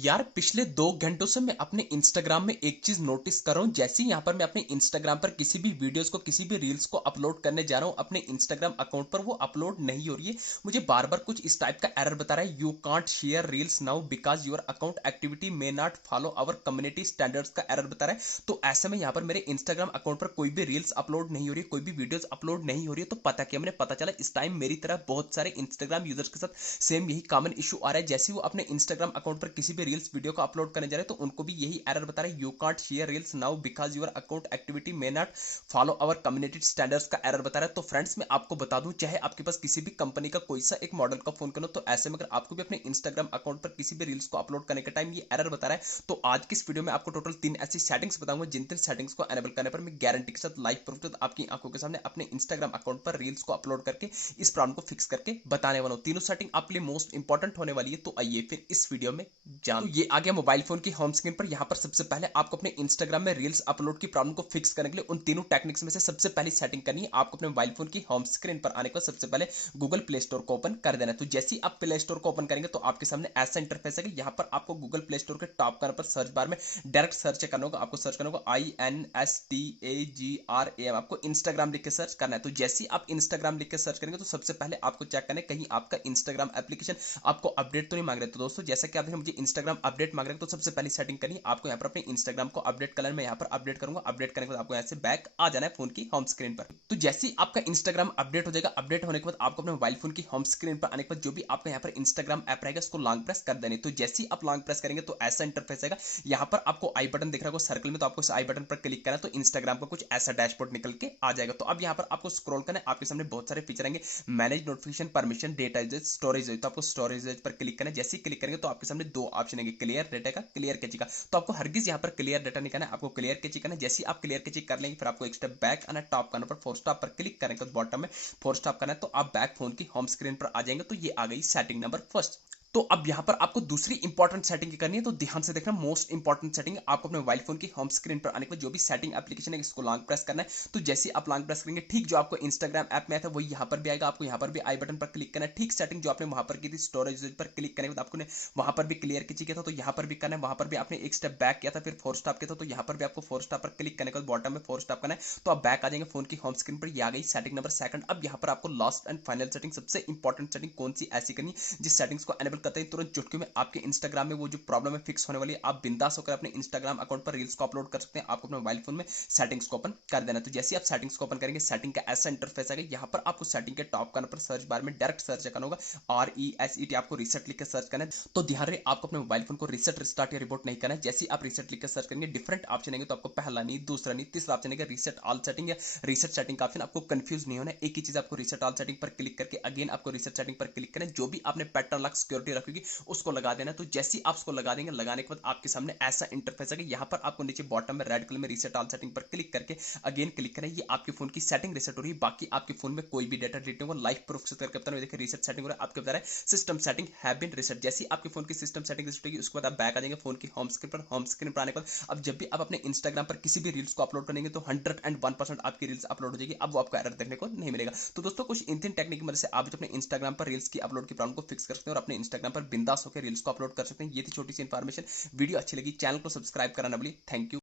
यार पिछले 2 घंटों से मैं अपने इंस्टाग्राम में एक चीज नोटिस कर रहा हूँ। जैसे ही यहाँ पर मैं अपने इंस्टाग्राम पर किसी भी वीडियोस को किसी भी रील्स को अपलोड करने जा रहा हूँ अपने इंस्टाग्राम अकाउंट पर, वो अपलोड नहीं हो रही है। मुझे बार बार कुछ इस टाइप का एरर बता रहा है, you can't share reels now because your account activity may not follow our community standards का एरर बता रहा है। तो ऐसे में यहाँ पर मेरे इंस्टाग्राम अकाउंट पर कोई भी रील्स अपलोड नहीं हो रही है, कोई भी वीडियोस अपलोड नहीं हो रही है। तो पता क्या, मैंने पता चला इस टाइम मेरी तरह बहुत सारे इंस्टाग्राम यूजर्स के साथ सेम यही कॉमन इशू आ रहा है। जैसे वो अपने इंस्टाग्राम अकाउंट पर किसी भी रील्स वीडियो को अपलोड करने जा रहे हैं तो उनको भी यही एरर बता रहा है, you can't share reels now because your account activity may not follow our community standards का एरर बता रहा है। तो फ्रेंड्स मैं आपको बता दूं, चाहे आपके पास किसी भी कंपनी का कोई सा एक मॉडल का फोन करो, तो ऐसे में अगर आपको भी अपने इंस्टाग्राम अकाउंट पर किसी भी रील्स को अपलोड करने के टाइम ये एरर बता रहा है, तो आज की इस वीडियो में आपको टोटल 3 ऐसी सेटिंग्स बताऊंगा जिन 3 सेटिंग्स को एनेबल करने पर मैं गारंटी के साथ लाइव प्रूफ के साथ आपकी आंखों के सामने अपने इंस्टाग्राम अकाउंट पर रील्स को अपलोड करके इस प्रॉब्लम को फिक्स करके बताने वाला हूं। तीनों सेटिंग आपके लिए मोस्ट इंपॉर्टेंट होने वाली है, तो आइए फिर इस वीडियो में जान। तो ये आ गया मोबाइल फोन की होम स्क्रीन पर। यहां पर सबसे पहले आपको अपने इंस्टाग्राम में रील्स अपलोड की प्रॉब्लम को फिक्स करने के लिए उन तीनों टेक्निक्स में से सबसे पहली सेटिंग करनी है। आपको अपने मोबाइल फोन की होम स्क्रीन पर आने के बाद सबसे पहले गूगल प्ले स्टोर को ओपन कर देना है। तो जैसे ही आप प्ले स्टोर को ओपन करेंगे तो आपके सामने ऐसा इंटरफेस है कि यहाँ पर आपको गूगल प्ले स्टोर के टॉप कार्नर पर सर्च बार में डायरेक्ट सर्च करना होगा। आपको सर्च करना होगा INSTAGRAM, आपको इंस्टाग्राम लिख के सर्च करना है। तो जैसे ही आप इंस्टाग्राम लिख के सर्च करेंगे तो सबसे पहले आपको चेक करना है कहीं आपका इंस्टाग्राम एप्लीकेशन आपको अपडेट तो नहीं मांग रहे। तो दोस्तों जैसा कि आप देखें मुझे इंस्टाग्राम अपडेट मांग रहे हैं, तो सबसे पहली सेटिंग करनी है आपको यहाँ पर अपने इंस्टाग्राम को अपडेट करना है। मैं यहाँ पर अपडेट करूंगा, अपडेट करने के बाद आपको यहाँ से बैक आ जाना है फोन की होम स्क्रीन पर। तो जैसे ही आपका इंस्टाग्राम अपडेट हो जाएगा, अपडेट होने के बाद आपको अपने मोबाइल फोन की होम स्क्रीन पर आने के बाद जो भी आपका यहाँ पर इंस्टाग्राम ऐप रहेगा उसको लॉन्ग प्रेस कर देने। तो जैसे ही आप लॉन्ग प्रेस करेंगे तो ऐसा इंटरफेस आएगा। यहाँ पर आपको आई बटन दिख रहा होगा सर्कल में, तो आपको इस आई बटन पर क्लिक करना है तो इंस्टाग्राम का कुछ ऐसा डैशबोर्ड निकल के आ जाएगा। तो अब यहाँ पर आपको स्क्रॉल करना है, आपके सामने बहुत सारे फीचर आएंगे, manage notification, permission, data usage, storage usage. तो आपको स्टोरेज यूजेज पर क्लिक करना है। जैसे ही क्लिक करेंगे तो आपके सामने दो ऑप्शन आएंगे, क्लियर डेटा का, क्लियर कैची का। तो आपको हरगिज यहाँ पर क्लियर डेटा नहीं करना है, आपको क्लियर कैची करना है। जैसे आप क्लियर कैची कर लेंगे फिर आपको एक स्टेप बैक आना, टॉप करने पर फोर स्टॉप पर क्लिक करेंगे तो बॉटम में फोर स्टॉप करना है तो आप बैक फोन की होम स्क्रीन पर आ जाएंगे। तो ये आ गई सेटिंग नंबर फर्स्ट। तो अब यहां पर आपको दूसरी इंपॉर्टेंट सेटिंग करनी है, तो ध्यान से देखना, मोस्ट इंपॉर्टेंट सेटिंग है। आपको अपने मोबाइल फोन की होम स्क्रीन पर आने के बाद जो भी सेटिंग एप्लीकेशन है इसको लॉन्ग प्रेस करना है। तो जैसे ही आप लॉन्ग प्रेस करेंगे ठीक जो आपको इंस्टाग्राम ऐप में आया था वही यहां पर भी आएगा। आपको यहां पर भी आई बटन पर क्लिक करना है, ठीक सेटिंग जो आपने वहां पर की थी स्टोरेज पर क्लिक करने के बाद आपको वहां पर भी क्लियर की किया था तो यहां पर भी करना है। वहां पर भी आपने एक स्टेप बैक किया था फिर फोर स्टॉप किया था तो यहां पर भी आपको फोर स्टॉप पर क्लिक करने के बाद बॉटम में फोर स्टॉप करना है तो आप बैक आ जाएंगे फोन की होम स्क्रीन पर। ये आ गई सेटिंग नंबर सेकंड। अब यहां पर आपको लास्ट एंड फाइनल सेटिंग, सबसे इंपॉर्टेंट सेटिंग कौन सी ऐसी करनी जिस सेटिंग्स को एनेबल करते हैं तुरंत चुटकी में आपके इंस्टाग्राम में वो जो प्रॉब्लम है फिक्स होने वाली है। आप बिंदास होकर अपने इंस्टाग्राम अकाउंट पर रील्स को अपलोड कर सकते हैं। आपको अपने मोबाइल फोन में सेटिंग्स को ओपन कर देना। तो जैसे आप सेटिंग्स को ओपन करेंगे सेटिंग का ऐसा इंटरफेस आएगा। यहाँ पर आपको सेटिंग के टॉप कार्नर पर सर्च बार में डायरेक्ट सर्च करना होगा, RESET, आपको रिसेट लिख के सर्च करना है। तो ध्यान रहे आपको अपने मोबाइल फोन को रिसेट, रिस्टार्ट या रिपोर्ट नहीं करना है। जैसे आप रिसेट लिख कर सर्च करेंगे डिफरेंट ऑप्शन आएंगे, तो आपको पहला नहीं, दूसरा नहीं, तीसरा ऑप्शन आएगा रिसेट ऑल सेटिंग या रिसेट सेटिंग का ऑप्शन। आपको कंफ्यूज नहीं होना है, एक ही चीज आपको रिसेट ऑल सेटिंग पर क्लिक करके अगेन आपको रिसेट सेटिंग पर क्लिक करना है। जो भी आपने पैटर्न लॉक सिक्योरिटी रखोगी उसको लगा देना। तो जैसे ही आप उसको लगा देंगे, लगाने के बाद आपके सामने ऐसा इंटरफेस है कि यहाँ पर आपको नीचे बॉटम में रेड कलर में रिसेट ऑल सेटिंग पर क्लिक करके अगेन क्लिक करें। ये आपके फोन की सेटिंग रिसेट हो रही है, बाकी आपके फोन में कोई भी डेटा डिलीट नहीं होगा। लाइव प्रूफ से करके बता रहा हूं, देखिए रिसेट सेटिंग हो रहा है, आपके बता रहा है system setting have been reset. जैसे आपके फोन की सिस्टम सेटिंग रिसेट होगी उसके बाद आप बैक आ जाएंगे फोन की होम स्क्रीन पर। होम स्क्रीन पर आने के बाद अब जब भी आप अपने इंस्टाग्राम पर किसी भी रील्स को अपलोड करेंगे तो 101% आपकी रील्स अपलोड हो जाएगी। अब वो आपको एरर देखने को नहीं मिलेगा। तो दोस्तों कुछ इन तीन टेक्निक की मदद से आप अपने इंस्टाग्राम पर रील्स की अपलोड की प्रॉब्लम को फिक्स कर सकते हैं और अपने इंस्टाग्राम पर बिंदास होकर रील्स को अपलोड कर सकते हैं। ये थी छोटी सी इन्फॉर्मेशन। वीडियो अच्छी लगी चैनल को सब्सक्राइब कराना भूलिए। Thank you.